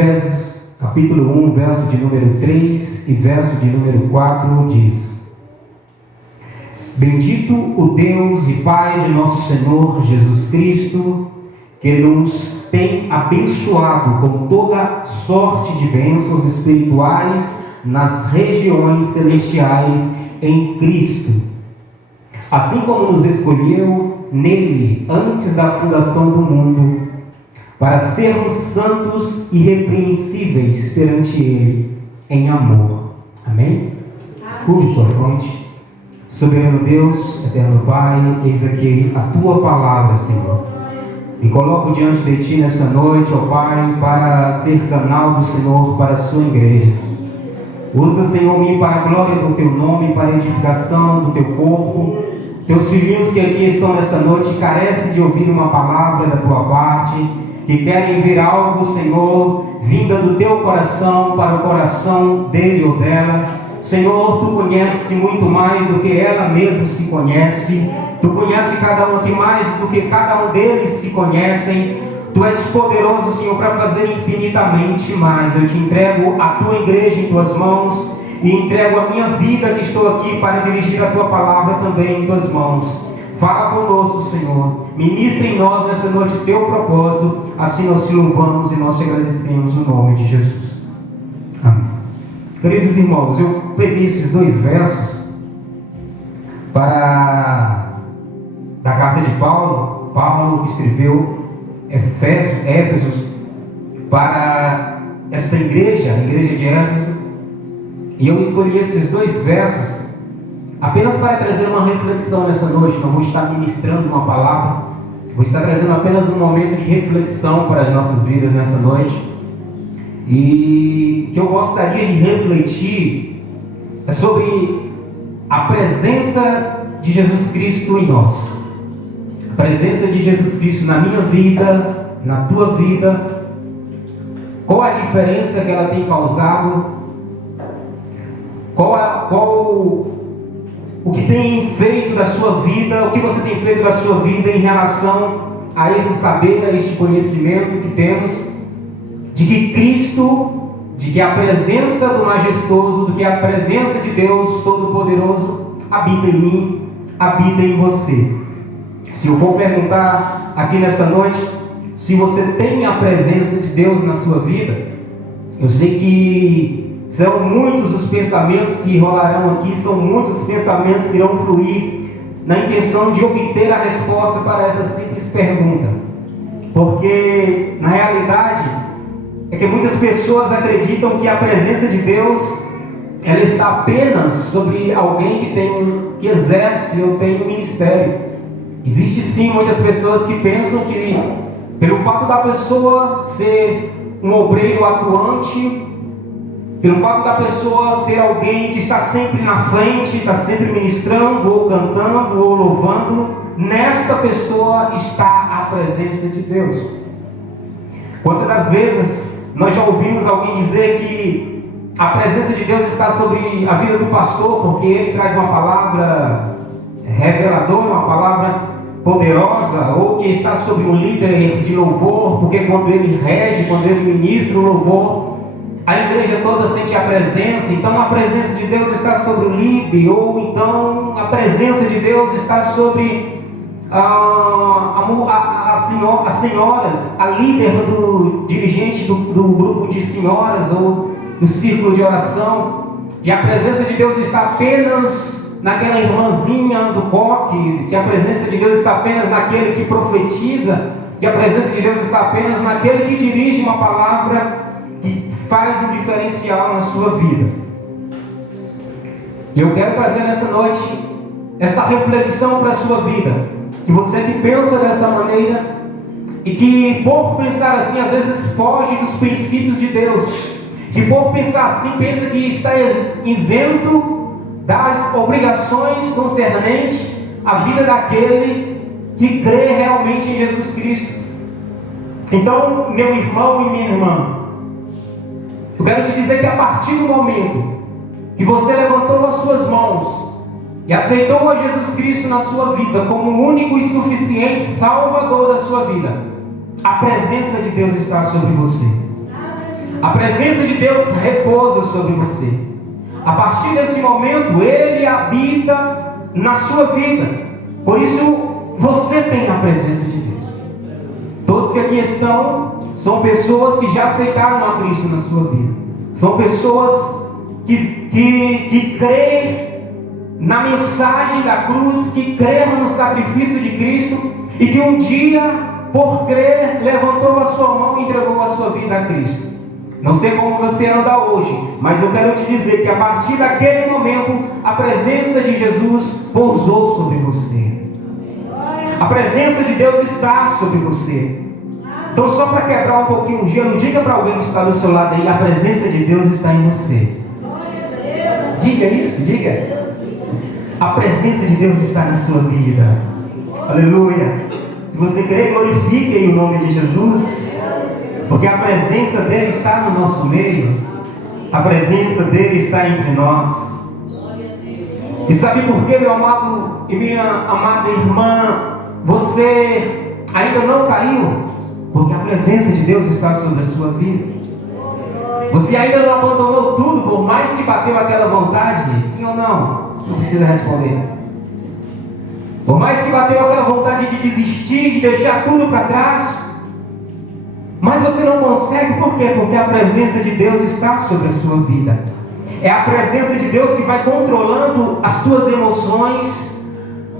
Efésios capítulo 1, verso de número 3 e verso de número 4 diz: Bendito o Deus e Pai de nosso Senhor Jesus Cristo, que nos tem abençoado com toda sorte de bênçãos espirituais nas regiões celestiais em Cristo, assim como nos escolheu nele antes da fundação do mundo, para sermos santos e irrepreensíveis perante ele em amor. Amém? Curve sua fronte. Soberano Deus, eterno Pai, eis aqui a tua palavra, Senhor. Me coloco diante de ti nessa noite, ó Pai, para ser canal do Senhor para a sua igreja. Usa, Senhor, me para a glória do teu nome, para a edificação do teu corpo. Teus filhinhos que aqui estão nessa noite carecem de ouvir uma palavra da tua parte, que querem ver algo, Senhor, vinda do teu coração para o coração dele ou dela. Senhor, tu conheces muito mais do que ela mesma se conhece. Tu conheces cada um aqui mais do que cada um deles se conhecem. Tu és poderoso, Senhor, para fazer infinitamente mais. Eu te entrego a tua igreja em tuas mãos e entrego a minha vida que estou aqui para dirigir a tua palavra também em tuas mãos. Fala conosco, Senhor. Ministra em nós nessa noite o teu propósito. Assim nós te louvamos e nós te agradecemos no nome de Jesus. Amém. Queridos irmãos, eu peguei esses dois versos da carta de Paulo que escreveu Éfesos para esta igreja, a igreja de Éfeso, e eu escolhi esses dois versos apenas para trazer uma reflexão nessa noite. Não vou estar ministrando uma palavra, vou estar trazendo apenas um momento de reflexão para as nossas vidas nessa noite. E que eu gostaria de refletir é sobre a presença de Jesus Cristo em nós. A presença de Jesus Cristo na minha vida, na tua vida. Qual a diferença que ela tem causado? O que tem feito da sua vida, o que você tem feito da sua vida em relação a esse saber, a este conhecimento que temos de que Cristo, de que a presença do majestoso, de que a presença de Deus Todo-Poderoso habita em mim, habita em você. Se eu for perguntar aqui nessa noite, se você tem a presença de Deus na sua vida, eu sei que são muitos os pensamentos que rolarão aqui, são muitos os pensamentos que irão fluir na intenção de obter a resposta para essa simples pergunta. Porque, na realidade, é que muitas pessoas acreditam que a presença de Deus ela está apenas sobre alguém que exerce ou tem um ministério. Existe sim muitas pessoas que pensam que pelo fato da pessoa ser um obreiro atuante, pelo fato da pessoa ser alguém que está sempre na frente, está sempre ministrando, ou cantando, ou louvando, nesta pessoa está a presença de Deus. Quantas das vezes nós já ouvimos alguém dizer que a presença de Deus está sobre a vida do pastor, porque ele traz uma palavra reveladora, uma palavra poderosa, ou que está sobre um líder de louvor, porque quando ele rege, quando ele ministra o louvor, a igreja toda sente a presença. Então a presença de Deus está sobre o líder, ou então a presença de Deus está sobre as senhoras, a líder do dirigente do grupo de senhoras ou do círculo de oração, e a presença de Deus está apenas naquela irmãzinha do coque, que a presença de Deus está apenas naquele que profetiza, que a presença de Deus está apenas naquele que dirige uma palavra que faz um diferencial na sua vida. E eu quero trazer nessa noite essa reflexão para a sua vida, que você que pensa dessa maneira e que por pensar assim às vezes foge dos princípios de Deus, que por pensar assim pensa que está isento das obrigações concernentes à vida daquele que crê realmente em Jesus Cristo. Então, meu irmão e minha irmã, eu quero te dizer que a partir do momento que você levantou as suas mãos e aceitou a Jesus Cristo na sua vida como o único e suficiente Salvador da sua vida, a presença de Deus está sobre você. A presença de Deus repousa sobre você. A partir desse momento, Ele habita na sua vida. Por isso, você tem a presença de Deus. Todos que aqui estão são pessoas que já aceitaram a Cristo na sua vida. São pessoas que creem na mensagem da cruz, que creram no sacrifício de Cristo e que um dia, por crer, levantou a sua mão e entregou a sua vida a Cristo. Não sei como você anda hoje, mas eu quero te dizer que a partir daquele momento, a presença de Jesus pousou sobre você. A presença de Deus está sobre você. Então, só para quebrar um pouquinho o gelo, diga para alguém que está do seu lado aí: a presença de Deus está em você. Diga isso, diga. A presença de Deus está na sua vida. Aleluia. Se você crer, glorifique aí o nome de Jesus, porque a presença dele está no nosso meio. A presença dele está entre nós. E sabe por quê, meu amado e minha amada irmã, você ainda não caiu? Porque a presença de Deus está sobre a sua vida. Você ainda não abandonou tudo, por mais que bateu aquela vontade? Sim ou não? Não precisa responder. Por mais que bateu aquela vontade de desistir, de deixar tudo para trás, mas você não consegue, por quê? Porque a presença de Deus está sobre a sua vida. É a presença de Deus que vai controlando as tuas emoções,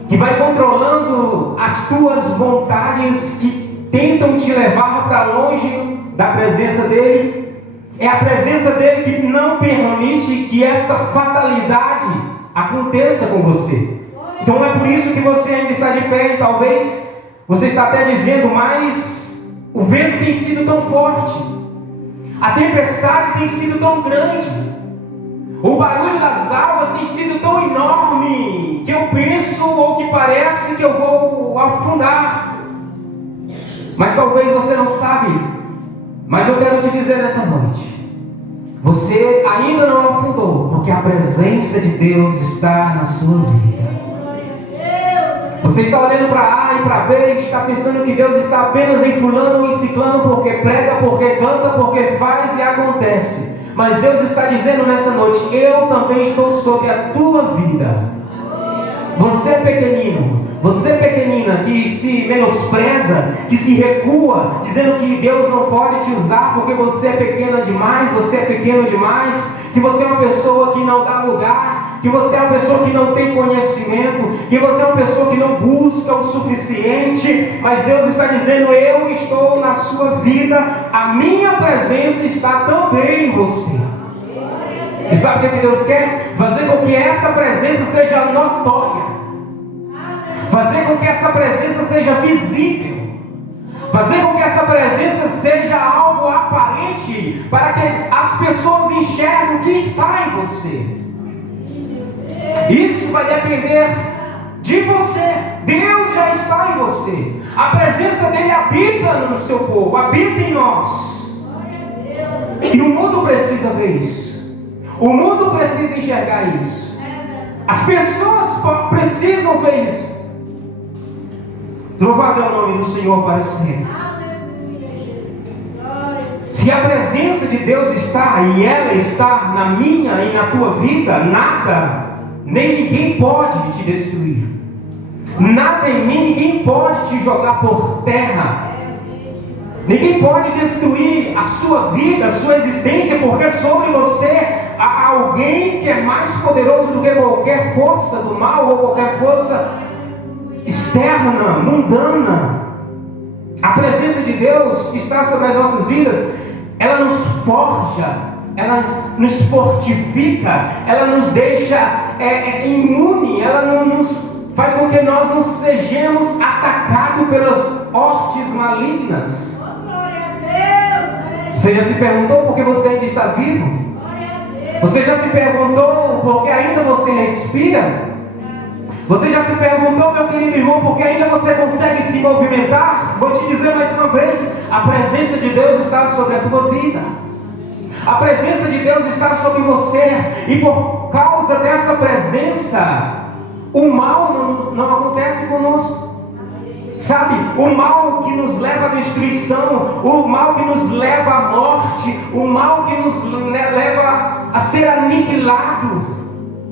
que vai controlando as tuas vontades, que tentam te levar para longe da presença dele. É a presença dele que não permite que esta fatalidade aconteça com você. Então é por isso que você ainda está de pé, e talvez você está até dizendo: mas o vento tem sido tão forte, a tempestade tem sido tão grande, o barulho das águas tem sido tão enorme, que eu penso ou que parece que eu vou afundar. Mas talvez você não sabe, mas eu quero te dizer nessa noite: você ainda não afundou, porque a presença de Deus está na sua vida. Você está olhando para A e para B e está pensando que Deus está apenas em fulano ou em ciclano, porque prega, porque canta, porque faz e acontece. Mas Deus está dizendo nessa noite: eu também estou sobre a tua vida. Você pequenino, você pequenina, que se menospreza, que se recua, dizendo que Deus não pode te usar porque você é pequena demais, você é pequeno demais, que você é uma pessoa que não dá lugar, que você é uma pessoa que não tem conhecimento, que você é uma pessoa que não busca o suficiente. Mas Deus está dizendo: eu estou na sua vida, a minha presença está também em você. E sabe o que Deus quer? Fazer com que essa presença seja notória, fazer com que essa presença seja visível, fazer com que essa presença seja algo aparente, para que as pessoas enxerguem o que está em você. Isso vai depender de você. Deus já está em você. A presença dele habita no seu povo, habita em nós. E o mundo precisa ver isso. O mundo precisa enxergar isso. As pessoas precisam ver isso. Louvado é o nome do Senhor para sempre. Se a presença de Deus está, e ela está na minha e na tua vida, nada, nem ninguém pode te destruir. Nada em mim, ninguém pode te jogar por terra. Ninguém pode destruir a sua vida, a sua existência, porque sobre você há alguém que é mais poderoso do que qualquer força do mal ou qualquer força externa, mundana. A presença de Deus que está sobre as nossas vidas, ela nos forja, ela nos fortifica, ela nos deixa imune, ela não nos faz com que nós não sejamos atacados pelas hostes malignas. Você já se perguntou por que você ainda está vivo? Você já se perguntou por que ainda você respira? Você já se perguntou, meu querido irmão, por que ainda você consegue se movimentar? Vou te dizer mais uma vez: a presença de Deus está sobre a tua vida. A presença de Deus está sobre você. E por causa dessa presença, o mal não acontece conosco. Sabe, o mal que nos leva à destruição, o mal que nos leva à morte, o mal que nos leva a ser aniquilado,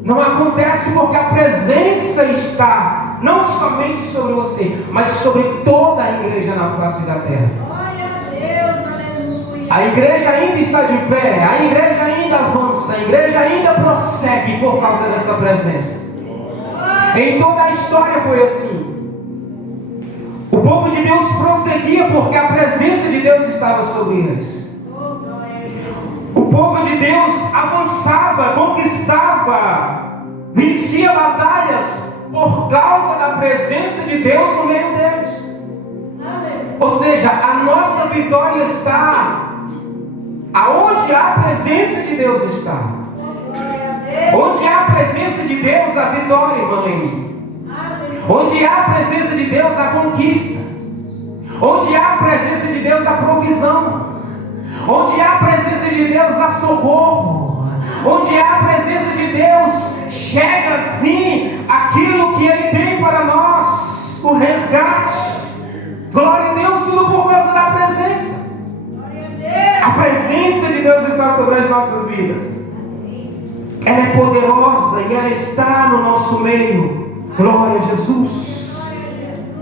não acontece porque a presença está não somente sobre você, mas sobre toda a igreja na face da terra. Glória a Deus, aleluia. A igreja ainda está de pé, a igreja ainda avança, a igreja ainda prossegue por causa dessa presença. Em toda a história foi assim. O povo de Deus prosseguia porque a presença de Deus estava sobre eles. O povo de Deus avançava, conquistava, vencia batalhas por causa da presença de Deus no meio deles. Ou seja, a nossa vitória está aonde a presença de Deus está. Onde há a presença de Deus, a vitória, irmã Leni. Onde há a presença de Deus, a conquista. Onde há a presença de Deus, a provisão. Onde há a presença de Deus, a socorro. Onde há a presença de Deus, chega sim aquilo que Ele tem para nós, o resgate. Glória a Deus, tudo por causa da presença. A presença de Deus está sobre as nossas vidas. Ela é poderosa e ela está no nosso meio. Glória a Jesus.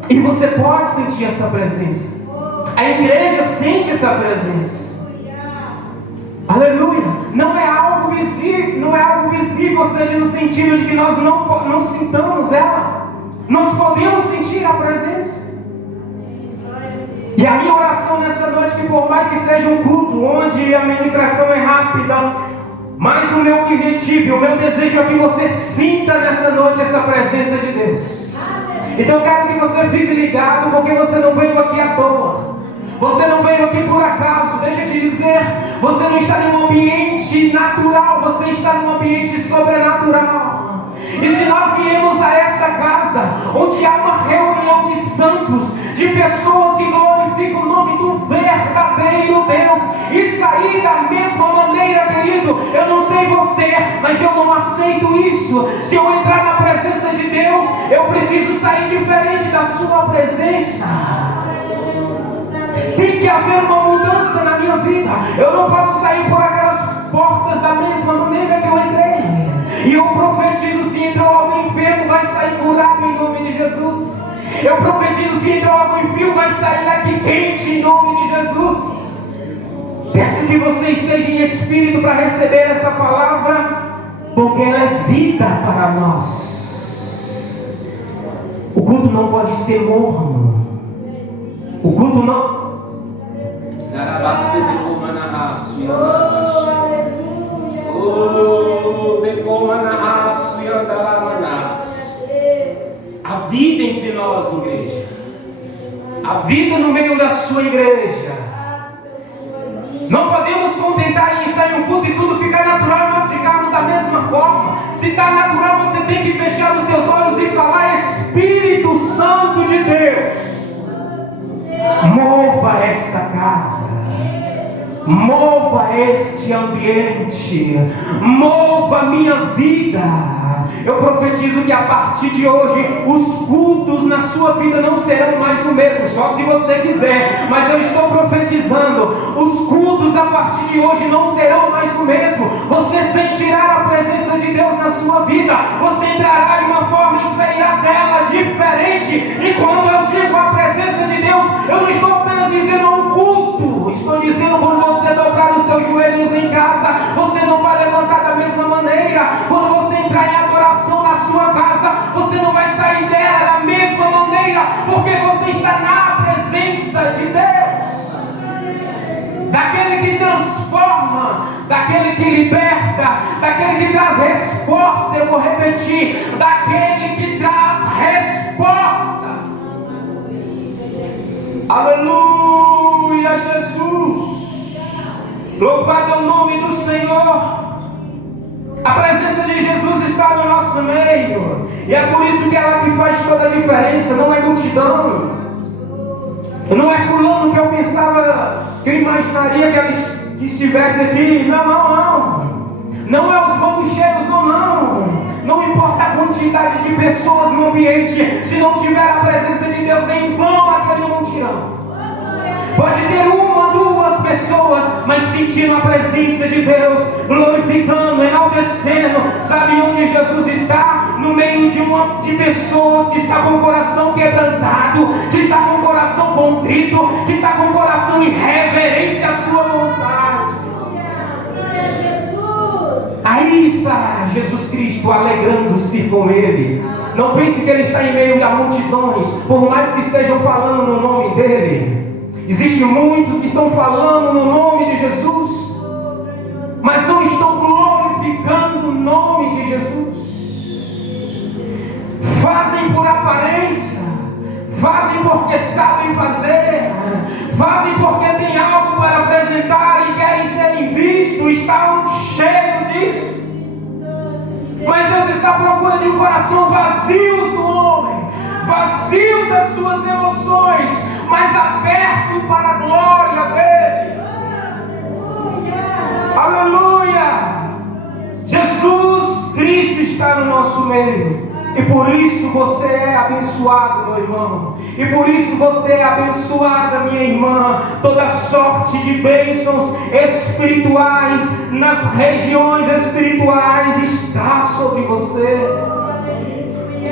E você pode sentir essa presença. A igreja sente essa presença. Aleluia. Não é algo visível, ou seja, no sentido de que nós não sintamos ela. Nós podemos sentir a presença. E a minha oração nessa noite, que por mais que seja um culto onde a ministração é rápida, mas o meu objetivo, o meu desejo é que você sinta nessa noite essa presença de Deus. Então eu quero que você fique ligado, porque você não veio aqui à toa. Você não veio aqui por acaso. Deixa eu te dizer, você não está em um ambiente natural, você está em um ambiente sobrenatural. E se nós viemos a esta casa, onde há uma reunião de santos, de pessoas que glorificam o nome do verdadeiro Deus, e sair da mesma maneira, querido, eu não sei você, mas eu não aceito isso. Se eu entrar na presença de Deus, eu preciso sair diferente da sua presença. Tem que haver uma mudança na minha vida. Eu não posso sair por aquelas portas da mesma maneira que eu entrei. E eu profetizo, se entrou alguém enfermo, vai sair curado em nome de Jesus. Eu profetizo, se entrou alguém frio, vai sair daqui quente em nome de Jesus. Peço que você esteja em espírito para receber essa palavra, porque ela é vida para nós. O culto não pode ser morno. O culto não. A vida entre nós, igreja. A vida no meio da sua igreja. Não podemos contentar em estar em um culto e tudo ficar natural e nós ficarmos da mesma forma. Se está natural, você tem que fechar os teus olhos e falar: Espírito Santo de Deus, mova esta casa, mova este ambiente, mova a minha vida. Eu profetizo que a partir de hoje os cultos na sua vida não serão mais o mesmo, só se você quiser, mas eu estou profetizando, os cultos a partir de hoje não serão mais o mesmo. Você sentirá a presença de Deus na sua vida, você entrará de uma forma e sairá dela diferente. E quando eu digo a presença de Deus, eu não estou apenas dizendo um culto, estou dizendo quando você dobrar os seus joelhos em casa, você não vai levantar da mesma maneira. Quando você entrar em adoração na sua casa, você não vai sair dela da mesma maneira, porque você está na presença de Deus, daquele que transforma, daquele que liberta, daquele que traz resposta. Eu vou repetir: daquele que traz resposta. Aleluia, Jesus. Louvado é o nome do Senhor. A presença de Jesus está no nosso meio, e é por isso que ela que faz toda a diferença. Não é multidão, não é fulano que eu pensava, que eu imaginaria que estivesse aqui. Não é os bancos cheios ou não. não importa a quantidade de pessoas no ambiente, se não tiver a presença de Deus, é em vão aquele mutirão. Pode ter uma, duas pessoas, mas sentindo a presença de Deus, glorificando, enaltecendo. Sabe onde Jesus está? No meio de pessoas que está com o coração quebrantado, que está com o coração contrito, que está com o coração em reverência à sua vontade. Aí está Jesus Cristo alegrando-se com ele. Não pense que ele está em meio a multidões, por mais que estejam falando no nome dele. Existem muitos que estão falando no nome de Jesus, mas não estão glorificando o nome de Jesus. Fazem por aparência, fazem porque sabem fazer, fazem porque têm algo para apresentar e querem serem vistos, estão cheios disso. Mas Deus está à procura de um coração vazios do homem, vazios das suas emoções, mas aberto para a glória dele. Aleluia! Jesus Cristo está no nosso meio. E por isso você é abençoado, meu irmão. E por isso você é abençoada, minha irmã. Toda sorte de bênçãos espirituais nas regiões espirituais está sobre você.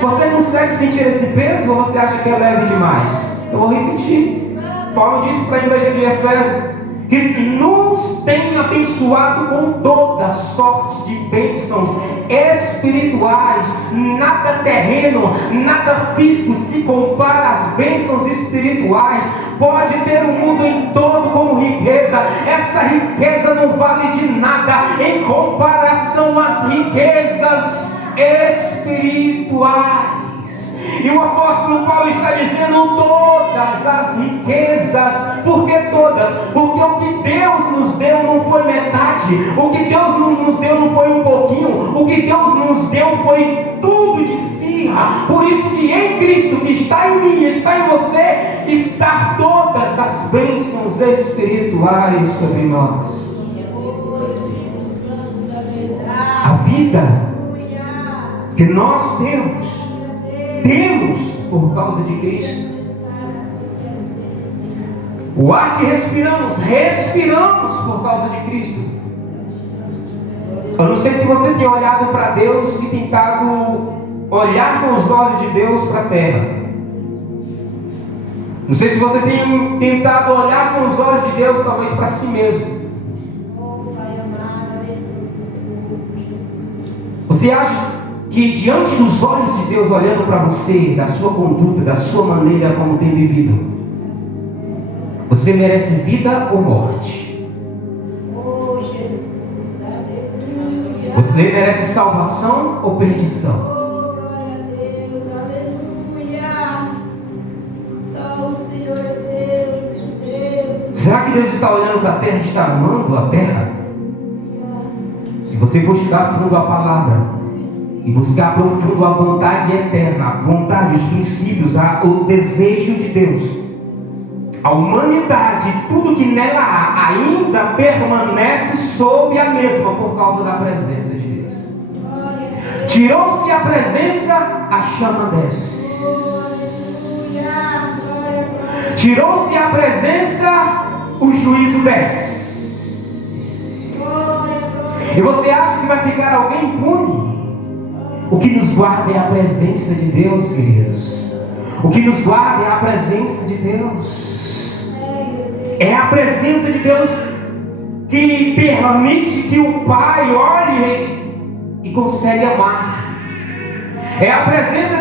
Você consegue sentir esse peso ou você acha que é leve demais? Eu vou repetir. Paulo disse para a igreja de Efésio que nos tem abençoado com toda sorte de bênçãos espirituais. Nada terreno, nada físico se compara às bênçãos espirituais. Pode ter o mundo em todo como riqueza, essa riqueza não vale de nada em comparação às riquezas espirituais. E o apóstolo Paulo está dizendo todas as riquezas. Por que todas? Porque o que Deus nos deu não foi metade. O que Deus nos deu não foi um pouquinho. O que Deus nos deu foi tudo de si. Por isso que em Cristo, que está em mim, está em você, está todas as bênçãos espirituais sobre nós. A vida que nós temos por causa de Cristo. O ar que respiramos por causa de Cristo. Eu não sei se você tem olhado para Deus e tentado olhar com os olhos de Deus para a terra. Não sei se você tem tentado olhar com os olhos de Deus talvez para si mesmo. Você acha que diante dos olhos de Deus, olhando para você, da sua conduta, da sua maneira como tem vivido, você merece vida ou morte? Você merece salvação ou perdição? Será que Deus está olhando para a terra e está amando a terra? Se você for estudar fundo a palavra e buscar profundo a vontade eterna, a vontade, os princípios, o desejo de Deus, a humanidade, tudo que nela há, ainda permanece sob a mesma por causa da presença de Deus. Tirou-se a presença, a chama desce. Tirou-se a presença, o juízo desce. E você acha que vai ficar alguém impune? O que nos guarda é a presença de Deus, queridos. O que nos guarda é a presença de Deus. É a presença de Deus que permite que o Pai olhe e consegue amar. É a presença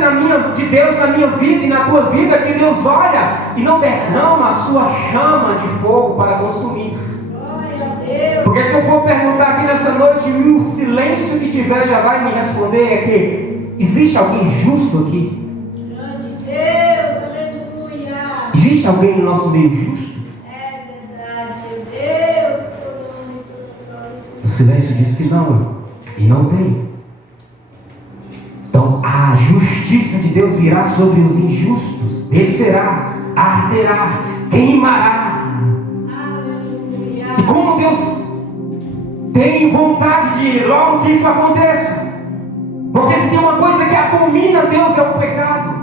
de Deus na minha vida e na tua vida que Deus olha e não derrama a sua chama de fogo para consumir. Porque se eu for perguntar aqui nessa noite, e o silêncio que tiver já vai me responder, é que existe alguém justo aqui? Deus, aleluia. Existe alguém no nosso meio justo? É verdade, Deus. O silêncio diz que não, e não tem. Então a justiça de Deus virá sobre os injustos, descerá, arderá, queimará. E como Deus tem vontade de logo que isso aconteça, Porque se tem uma coisa que abomina a Deus é o pecado.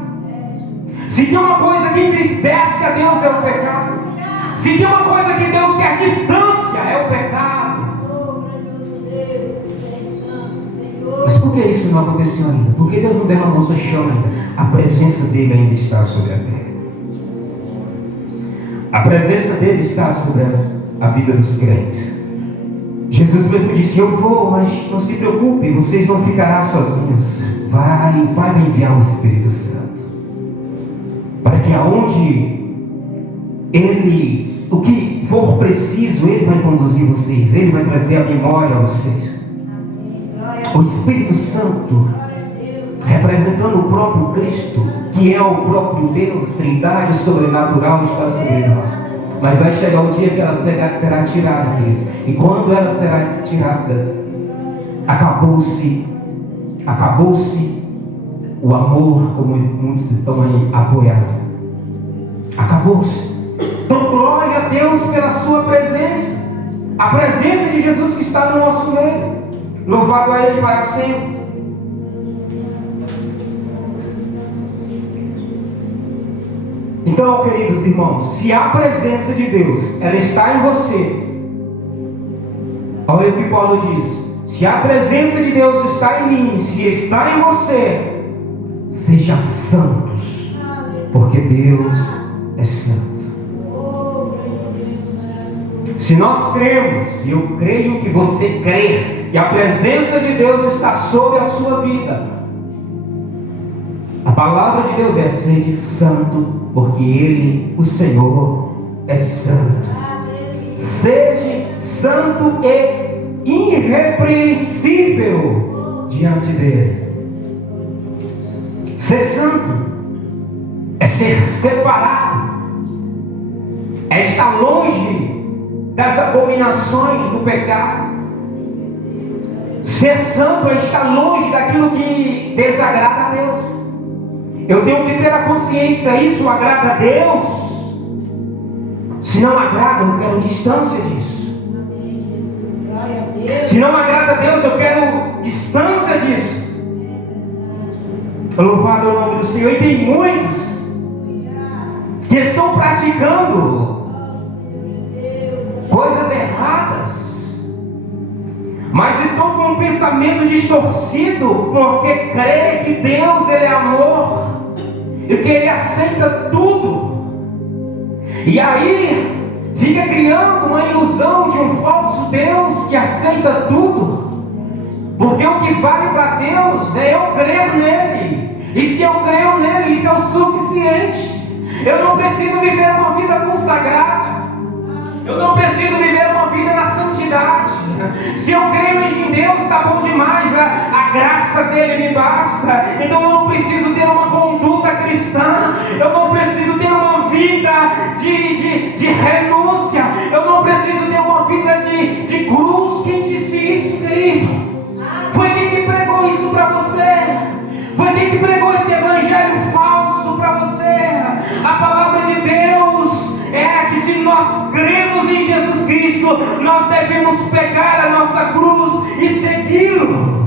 Se tem uma coisa que entristece a Deus é o pecado. Se tem uma coisa que Deus quer distância é o pecado. Mas por que isso não aconteceu ainda? Porque Deus não derramou sua chama ainda. A presença dele ainda está sobre a terra. A presença dele está sobre a vida dos crentes. Jesus mesmo disse: eu vou, mas não se preocupe, vocês não ficarão sozinhos. O Pai vai enviar o Espírito Santo, para que aonde Ele, o que for preciso, Ele vai conduzir vocês, Ele vai trazer a memória a vocês. O Espírito Santo, representando o próprio Cristo, que é o próprio Deus, Trindade sobrenatural, está sobre nós. Mas vai chegar o dia que ela será tirada deles. E quando ela será tirada, acabou-se o amor, como muitos estão aí apoiando. Acabou-se. Então glória a Deus pela sua presença. A presença de Jesus que está no nosso meio. Louvado a Ele para sempre. Então, queridos irmãos, se a presença de Deus, ela está em você, olha o que Paulo diz: se a presença de Deus está em mim, se está em você, seja santos, porque Deus é santo. Se nós cremos, e eu creio que você crê, que a presença de Deus está sobre a sua vida, a palavra de Deus é: seja santo, porque Ele, o Senhor, é santo. Seja santo e irrepreensível diante dele. Ser santo é ser separado, é estar longe das abominações do pecado. Ser santo é estar longe daquilo que desagrada a Deus. Eu tenho que ter a consciência: isso agrada a Deus? Se não agrada, eu quero distância disso. Se não agrada a Deus, eu quero distância disso. Louvado é o nome do Senhor. E tem muitos que estão praticando coisas erradas, mas estão com um pensamento distorcido, porque crê que Deus, Ele é amor, e que Ele aceita tudo. E aí fica criando uma ilusão de um falso Deus que aceita tudo, porque o que vale para Deus é eu crer nele. E se eu creio nele, isso é o suficiente. Eu não preciso viver uma vida consagrada, eu não preciso viver uma vida na santidade. Se eu creio em Deus, está bom demais. A graça dele me basta. Então eu não preciso ter uma conduta cristã, eu não preciso ter uma vida de renúncia, eu não preciso ter uma vida de cruz. Quem disse isso, querido? Foi quem que pregou isso para você. Foi quem que pregou esse evangelho falso para você. A palavra de Deus é que se nós cremos em Jesus Cristo, nós devemos pegar a nossa cruz e segui-lo.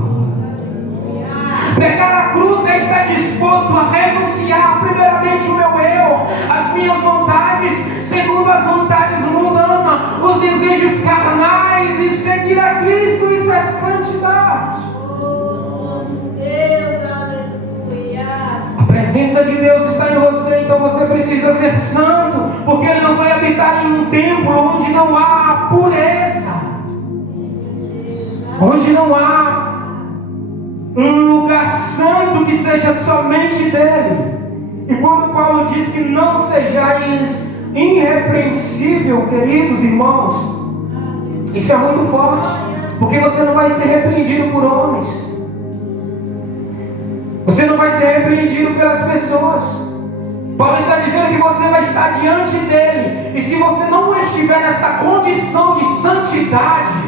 Pegar a cruz é estar disposto a renunciar primeiramente o meu eu, as minhas vontades, segundo as vontades mundanas, os desejos carnais, e seguir a Cristo. Isso é santidade. A presença de Deus está em você, então você precisa ser santo, porque Ele não vai habitar em um templo onde não há pureza, onde não há um lugar santo que seja somente dele. E quando Paulo diz que não sejais irrepreensível, queridos irmãos, isso é muito forte, porque você não vai ser repreendido por homens, você não vai ser repreendido pelas pessoas. Paulo está dizendo que você vai estar diante dele, e se você não estiver nessa condição de santidade,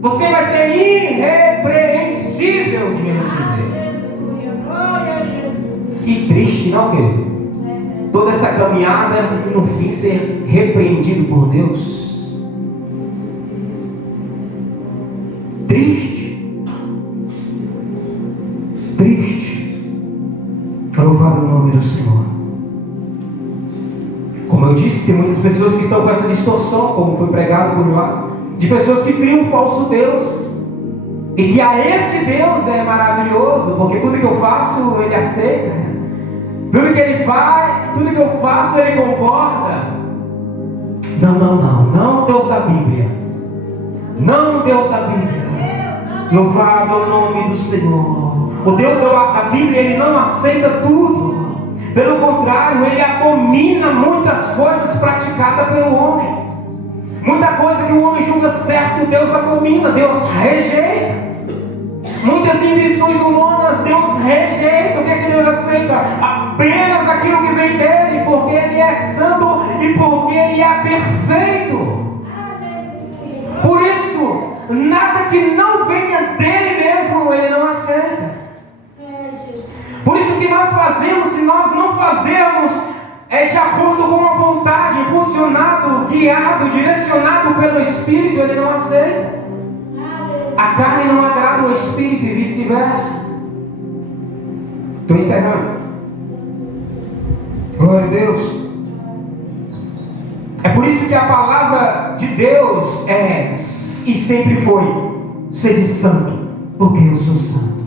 você vai ser irrepreensível diante dele. Que triste, não, querido? Toda essa caminhada e no fim ser repreendido por Deus. Triste. Louvado o nome do Senhor. Como eu disse, tem muitas pessoas que estão com essa distorção, como foi pregado por nós, de pessoas que criam um falso Deus, e que a esse Deus é maravilhoso, porque tudo que eu faço, Ele aceita. Tudo que Ele faz, tudo que eu faço, Ele concorda. Não, Deus da Bíblia. Não, Deus da Bíblia. Louvado é o nome do Senhor. O Deus da Bíblia, Ele não aceita tudo. Pelo contrário, Ele abomina muitas coisas praticadas pelo homem. Muita coisa que o homem julga certo, Deus abomina, Deus rejeita. Muitas invenções humanas, Deus rejeita. O que é que Deus aceita? Apenas aquilo que vem dEle, porque Ele é santo e porque Ele é perfeito. Por isso, nada que não venha dEle mesmo, Ele não aceita. Por isso que nós fazemos, se nós não fazermos de acordo com a vontade, impulsionado, guiado, direcionado pelo Espírito, Ele não aceita. A carne não agrada o Espírito e vice-versa. Estou encerrando. Glória a Deus. É por isso que a palavra de Deus é e sempre foi: sede santo, porque eu sou santo.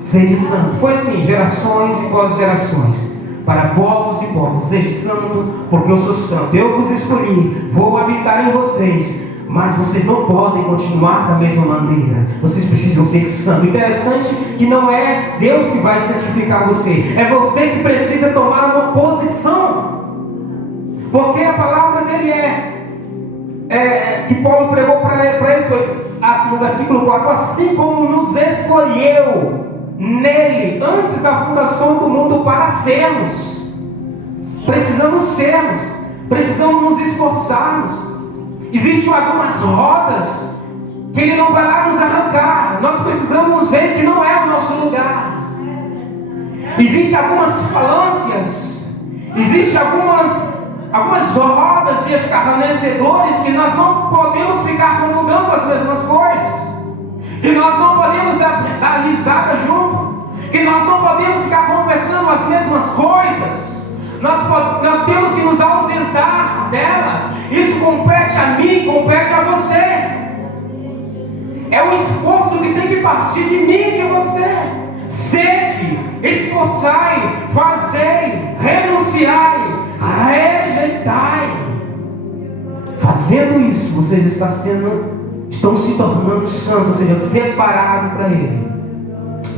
Sede santo. Foi assim, gerações e pós-gerações, para povos e povos. Sede santo, porque eu sou santo. Eu vos escolhi, vou habitar em vocês, mas vocês não podem continuar da mesma maneira. Vocês precisam ser santos. Interessante que não é Deus que vai santificar você, é você que precisa tomar uma posição. Porque a palavra dele que Paulo pregou para eles no versículo 4: assim como nos escolheu nele antes da fundação do mundo para sermos. Precisamos nos esforçarmos. Existem algumas rodas que Ele não vai lá nos arrancar. Nós precisamos ver que não é o nosso lugar. Existem algumas falâncias, existem algumas rodas de escarnecedores que nós não podemos ficar comungando as mesmas coisas, que nós não podemos dar risada junto, que nós não podemos ficar conversando as mesmas coisas. Nós temos que nos ausentar delas. Isso compete a mim, compete a você. É o esforço que tem que partir de mim e de você. Sede, esforçai, fazei, renunciai, rejeitai. Fazendo isso, vocês estão se tornando santos, ou seja, separados para Ele.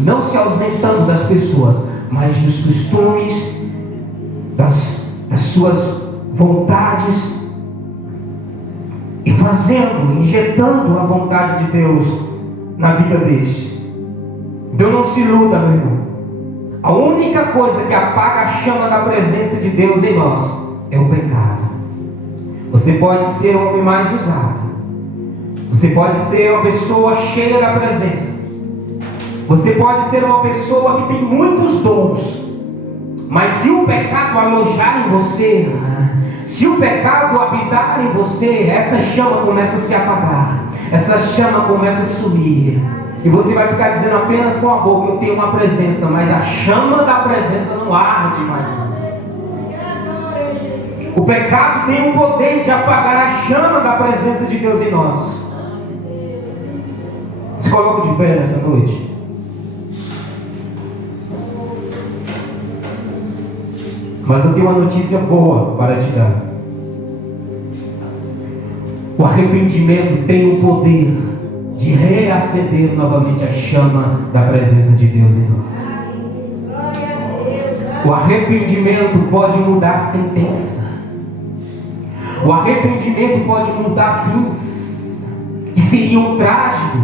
Não se ausentando das pessoas, mas dos costumes, das suas vontades, e fazendo, injetando a vontade de Deus na vida deste. Então não se iluda, meu irmão. A única coisa que apaga a chama da presença de Deus em nós é o pecado. Você pode ser o homem mais usado, você pode ser uma pessoa cheia da presença, você pode ser uma pessoa que tem muitos dons, mas se o pecado alojar em você, se o pecado habitar em você, essa chama começa a se apagar, essa chama começa a sumir, e você vai ficar dizendo apenas com a boca: eu tenho uma presença, mas a chama da presença não arde mais. O pecado tem o poder de apagar a chama da presença de Deus em nós. Se coloca de pé nessa noite. Mas eu tenho uma notícia boa para te dar. O arrependimento tem o poder de reacender novamente a chama da presença de Deus em nós. O arrependimento pode mudar a sentença. O arrependimento pode mudar fins que seriam trágicos,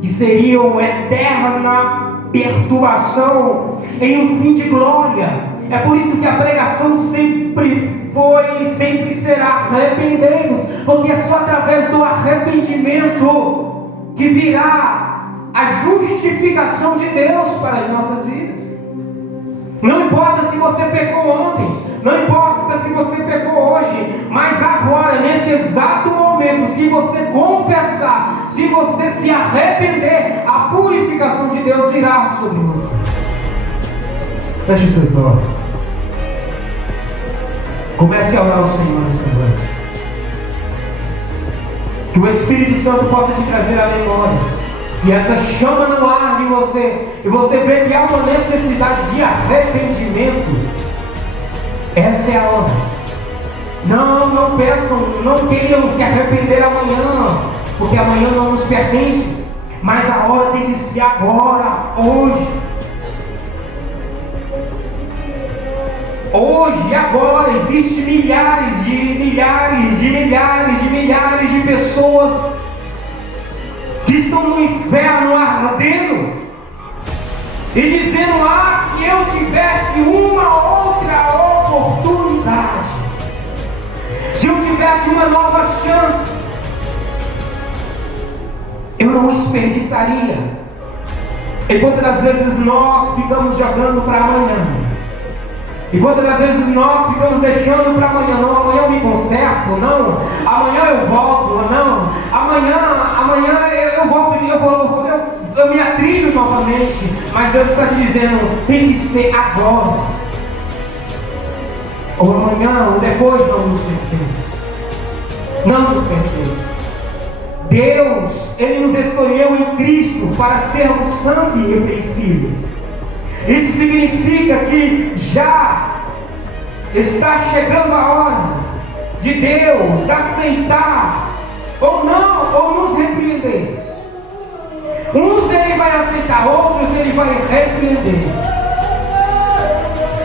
que seriam eterna perturbação em um fim de glória. É por isso que a pregação sempre foi e sempre será: arrependei-vos, porque é só através do arrependimento que virá a justificação de Deus para as nossas vidas. Não importa se você pecou ontem, não importa se você pecou hoje, mas agora, nesse exato momento, se você confessar, se você se arrepender, a purificação de Deus virá sobre você. Feche os seus olhos. Comece a orar ao Senhor nessa noite. Que o Espírito Santo possa te trazer a memória. Se essa chama não arde em você, e você vê que há uma necessidade de arrependimento, essa é a hora. Não peçam, não queiram se arrepender amanhã, porque amanhã não nos pertence. Mas a hora tem que ser agora, hoje. Hoje, agora, existem milhares de pessoas que estão no inferno ardendo e dizendo: se eu tivesse uma outra oportunidade, se eu tivesse uma nova chance, eu não desperdiçaria. E quantas das vezes nós ficamos jogando para amanhã? E quantas das vezes nós ficamos deixando para amanhã? Não, amanhã eu me conserto, não, amanhã eu volto, não, amanhã eu volto, eu me atrilho novamente. Mas Deus está te dizendo: tem que ser agora, ou amanhã, ou depois não nos pertence. Não nos pertence. Deus, Ele nos escolheu em Cristo para sermos santos e irrepreensíveis. Isso significa que já está chegando a hora de Deus aceitar ou não, ou nos repreender. Uns Ele vai aceitar, outros Ele vai repreender.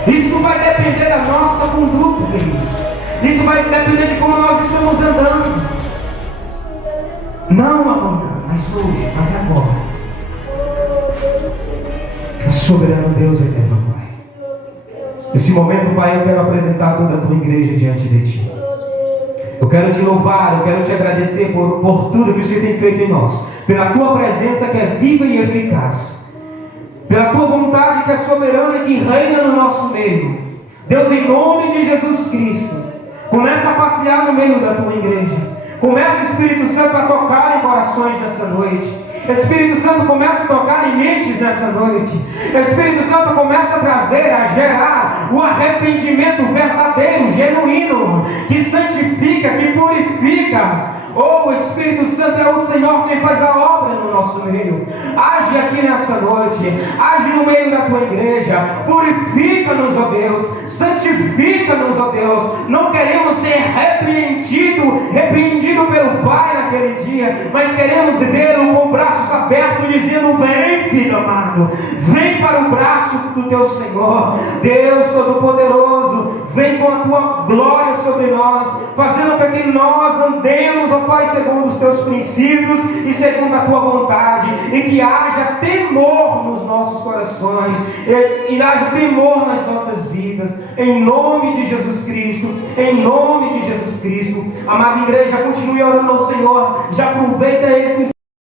Isso vai depender da nossa conduta, queridos. Isso vai depender de como nós estamos andando. Não amanhã, mas hoje, mas agora. Soberano Deus eterno, Pai. Nesse momento, Pai, eu quero apresentar toda a Tua igreja diante de Ti. Eu quero Te louvar, eu quero Te agradecer por tudo que o Senhor tem feito em nós. Pela Tua presença que é viva e eficaz. Pela Tua vontade que é soberana e que reina no nosso meio. Deus, em nome de Jesus Cristo, começa a passear no meio da Tua igreja. Começa, Espírito Santo, a tocar em corações nessa noite. Espírito Santo, começa a tocar em mentes nessa noite. Espírito Santo, começa a trazer, a gerar o arrependimento verdadeiro, genuíno, que santifica, que purifica. Oh, Espírito Santo, é o Senhor quem faz a obra no nosso meio. Age aqui nessa noite, age no meio da Tua igreja. Purifica-nos, ó Deus, santifica-nos, ó Deus. Não queremos ser repreendido pelo Pai naquele dia, mas queremos vê-lo com braços abertos, dizendo: vem, filho amado, vem para o braço do Teu Senhor. Deus Todo-Poderoso, vem com a Tua glória sobre nós, fazendo com que nós andemos, ó Pai, segundo os Teus princípios e segundo a Tua vontade, e que haja temor nos nossos corações, e haja temor nas nossas vidas, em nome de Jesus Cristo, em nome de Jesus Cristo. Amada igreja, continue orando ao Senhor. Já aproveita esse